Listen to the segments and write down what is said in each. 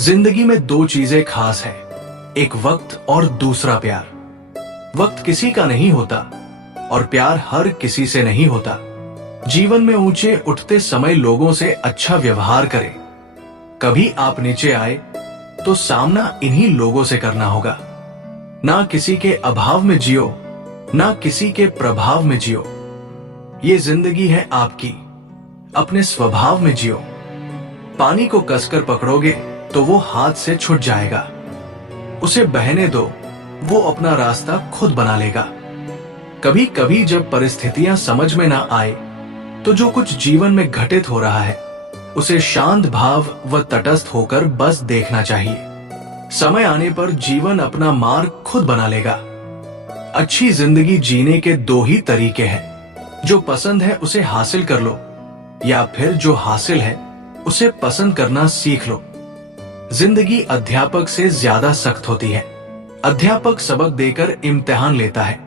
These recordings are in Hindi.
जिंदगी में दो चीजें खास है, एक वक्त और दूसरा प्यार। वक्त किसी का नहीं होता और प्यार हर किसी से नहीं होता। जीवन में ऊंचे उठते समय लोगों से अच्छा व्यवहार करें। कभी आप नीचे आए तो सामना इन्हीं लोगों से करना होगा। ना किसी के अभाव में जियो, ना किसी के प्रभाव में जियो। ये जिंदगी है आपकी, अपने स्वभाव में जियो। पानी को कसकर पकड़ोगे तो वो हाथ से छूट जाएगा। उसे बहने दो, वो अपना रास्ता खुद बना लेगा। कभी कभी जब परिस्थितियां समझ में ना आए तो जो कुछ जीवन में घटित हो रहा है उसे शांत भाव व तटस्थ होकर बस देखना चाहिए। समय आने पर जीवन अपना मार्ग खुद बना लेगा। अच्छी जिंदगी जीने के दो ही तरीके हैं, जो पसंद है उसे हासिल कर लो या फिर जो हासिल है उसे पसंद करना सीख लो। जिंदगी अध्यापक से ज्यादा सख्त होती है। अध्यापक सबक देकर इम्तिहान लेता है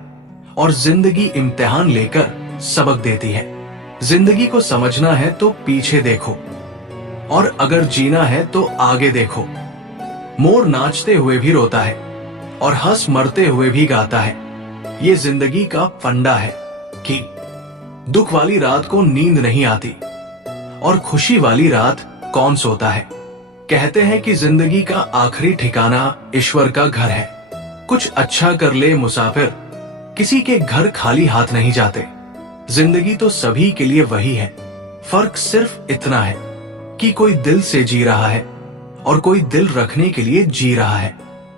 और जिंदगी इम्तिहान लेकर सबक देती है। जिंदगी को समझना है तो पीछे देखो और अगर जीना है तो आगे देखो। मोर नाचते हुए भी रोता है और हंस मरते हुए भी गाता है। ये जिंदगी का फंडा है कि दुख वाली रात को नींद नहीं आती और खुशी वाली रात कौन सोता है। कहते हैं कि जिंदगी का आखिरी ठिकाना ईश्वर का घर है। कुछ अच्छा कर ले मुसाफिर, किसी के घर खाली हाथ नहीं जाते। जिंदगी तो सभी के लिए वही है, फर्क सिर्फ इतना है कि कोई दिल से जी रहा है और कोई दिल रखने के लिए जी रहा है।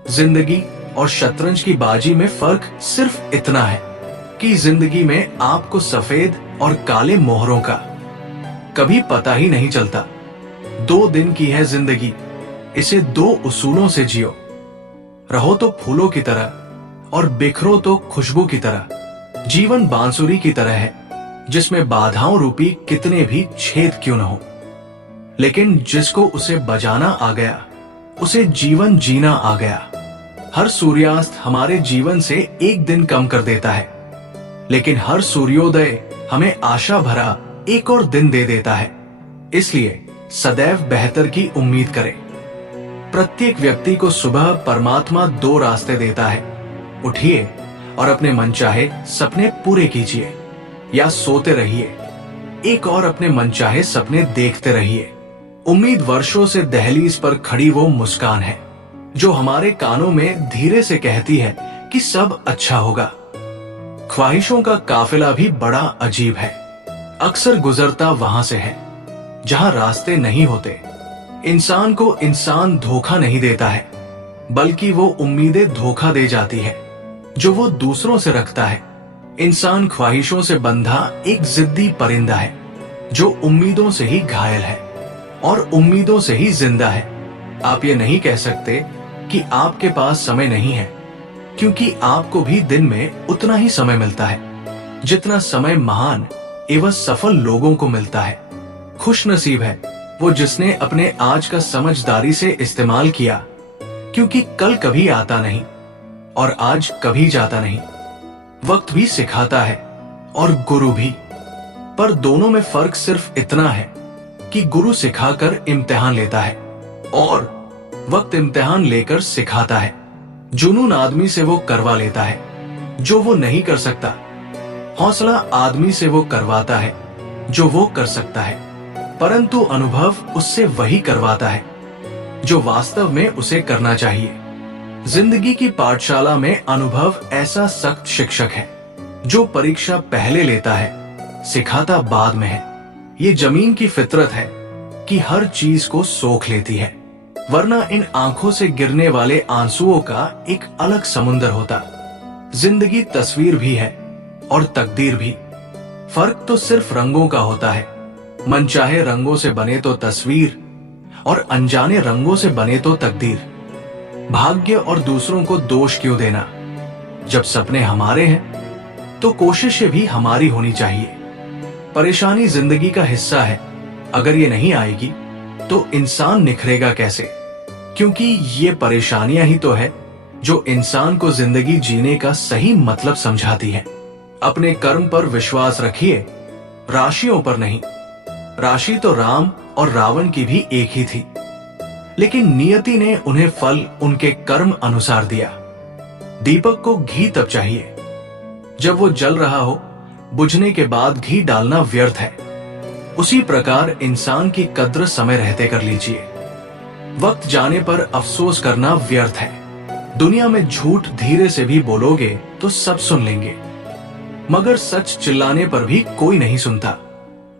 जिंदगी और शतरंज की बाजी में फर्क सिर्फ इतना है कि जिंदगी में आपको सफेद और काले मोहरों का कभी पता ही नहीं चलता। 2 दिन की है जिंदगी, इसे 2 उसूलों से जियो। रहो तो फूलों की तरह और बिखरो तो खुशबू की तरह। जीवन बांसुरी की तरह है जिसमें बाधाओं रूपी कितने भी छेद क्यों न हो, लेकिन जिसको उसे बजाना आ गया उसे जीवन जीना आ गया। हर सूर्यास्त हमारे जीवन से एक दिन कम कर देता है, लेकिन हर सूर्योदय हमें आशा भरा एक और दिन दे देता है। इसलिए सदैव बेहतर की उम्मीद करें। प्रत्येक व्यक्ति को सुबह परमात्मा 2 रास्ते देता है, उठिए और अपने मनचाहे सपने पूरे कीजिए या सोते रहिए। एक और अपने मनचाहे सपने देखते रहिए। उम्मीद वर्षों से दहलीज पर खड़ी वो मुस्कान है जो हमारे कानों में धीरे से कहती है कि सब अच्छा होगा। ख्वाहिशों का काफिला भी बड़ा अजीब है, अक्सर गुजरता वहां से है जहां रास्ते नहीं होते। इंसान को इंसान धोखा नहीं देता है, बल्कि वो उम्मीदें धोखा दे जाती है जो वो दूसरों से रखता है। इंसान ख्वाहिशों से बंधा एक जिद्दी परिंदा है जो उम्मीदों से ही घायल है और उम्मीदों से ही जिंदा है। आप ये नहीं कह सकते कि आपके पास समय नहीं है, क्योंकि आपको भी दिन में उतना ही समय मिलता है जितना समय महान एवं सफल लोगों को मिलता है। खुश नसीब है वो जिसने अपने आज का समझदारी से इस्तेमाल किया, क्योंकि कल कभी आता नहीं और आज कभी जाता नहीं। वक्त भी सिखाता है और गुरु भी, पर दोनों में फर्क सिर्फ इतना है कि गुरु सिखाकर इम्तिहान लेता है और वक्त इम्तिहान लेकर सिखाता है। जुनून आदमी से वो करवा लेता है जो वो नहीं कर सकता। हौसला आदमी से वो करवाता है जो वो कर सकता है, परंतु अनुभव उससे वही करवाता है जो वास्तव में उसे करना चाहिए। जिंदगी की पाठशाला में अनुभव ऐसा सख्त शिक्षक है जो परीक्षा पहले लेता है, सिखाता बाद में है। ये जमीन की फितरत है कि हर चीज को सोख लेती है, वरना इन आंखों से गिरने वाले आंसुओं का एक अलग समुंदर होता। जिंदगी तस्वीर भी है और तकदीर भी। फर्क तो सिर्फ रंगों का होता है। मनचाहे रंगों से बने तो तस्वीर और अनजाने रंगों से बने तो तकदीर। भाग्य और दूसरों को दोष क्यों देना? जब सपने हमारे हैं तो कोशिशें भी हमारी होनी चाहिए। परेशानी जिंदगी का हिस्सा है, अगर ये नहीं आएगी तो इंसान निखरेगा कैसे? क्योंकि ये परेशानियां ही तो है जो इंसान को जिंदगी जीने का सही मतलब समझाती है। अपने कर्म पर विश्वास रखिए, राशियों पर नहीं। राशि तो राम और रावण की भी एक ही थी, लेकिन नियति ने उन्हें फल उनके कर्म अनुसार दिया। दीपक को घी तब चाहिए जब वो जल रहा हो, बुझने के बाद घी डालना व्यर्थ है। उसी प्रकार इंसान की कद्र समय रहते कर लीजिए। वक्त जाने पर अफसोस करना व्यर्थ है। दुनिया में झूठ धीरे से भी बोलोगे तो सब सुन लेंगे, मगर सच चिल्लाने पर भी कोई नहीं सुनता।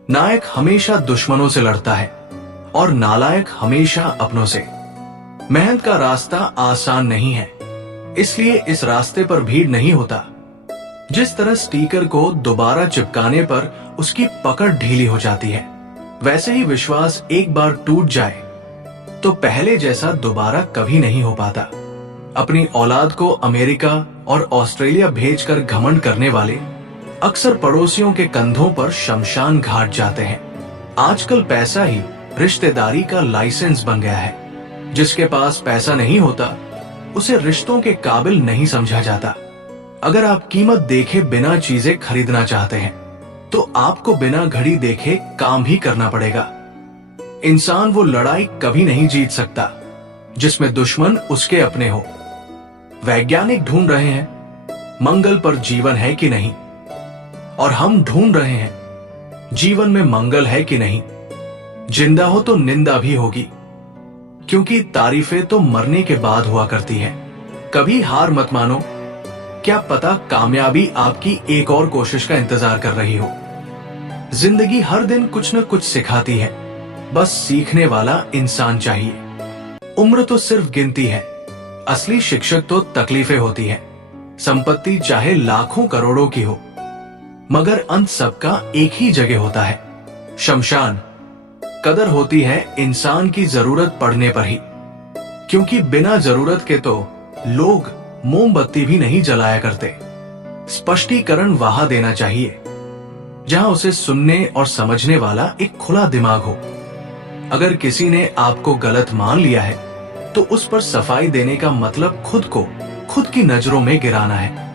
नायक हमेशा दुश्मनों से लड़ता है और नालायक हमेशा अपनों से। मेहनत का रास्ता आसान नहीं है, इसलिए इस रास्ते पर भीड़ नहीं होता। जिस तरह स्टिकर को दोबारा चिपकाने पर उसकी पकड़ ढीली हो जाती है, वैसे ही विश्वास एक बार टूट जाए तो पहले जैसा दोबारा कभी नहीं हो पाता। अपनी औलाद को अमेरिका और ऑस्ट्रेलिया भेजकर घमंड करने वाले अक्सर पड़ोसियों के कंधों पर शमशान घाट जाते हैं। आजकल पैसा ही रिश्तेदारी का लाइसेंस बन गया है। जिसके पास पैसा नहीं होता उसे रिश्तों के काबिल नहीं समझा जाता। अगर आप कीमत देखे बिना चीजें खरीदना चाहते हैं तो आपको बिना घड़ी देखे काम भी करना पड़ेगा। इंसान वो लड़ाई कभी नहीं जीत सकता जिसमें दुश्मन उसके अपने हो। वैज्ञानिक ढूंढ रहे हैं मंगल पर जीवन है कि नहीं, और हम ढूंढ रहे हैं जीवन में मंगल है कि नहीं। जिंदा हो तो निंदा भी होगी, क्योंकि तारीफें तो मरने के बाद हुआ करती हैं। कभी हार मत मानो, क्या पता कामयाबी आपकी एक और कोशिश का इंतजार कर रही हो। जिंदगी हर दिन कुछ न कुछ सिखाती है, बस सीखने वाला इंसान चाहिए। उम्र तो सिर्फ गिनती है, असली शिक्षक तो तकलीफें होती हैं। संपत्ति चाहे लाखों करोड़ों की हो, मगर अंत सबका एक ही जगह होता है, शमशान। कदर होती है इंसान की जरूरत पड़ने पर ही, क्योंकि बिना जरूरत के तो लोग मोमबत्ती भी नहीं जलाया करते। स्पष्टीकरण वहां देना चाहिए जहां उसे सुनने और समझने वाला एक खुला दिमाग हो। अगर किसी ने आपको गलत मान लिया है तो उस पर सफाई देने का मतलब खुद को खुद की नजरों में गिराना है।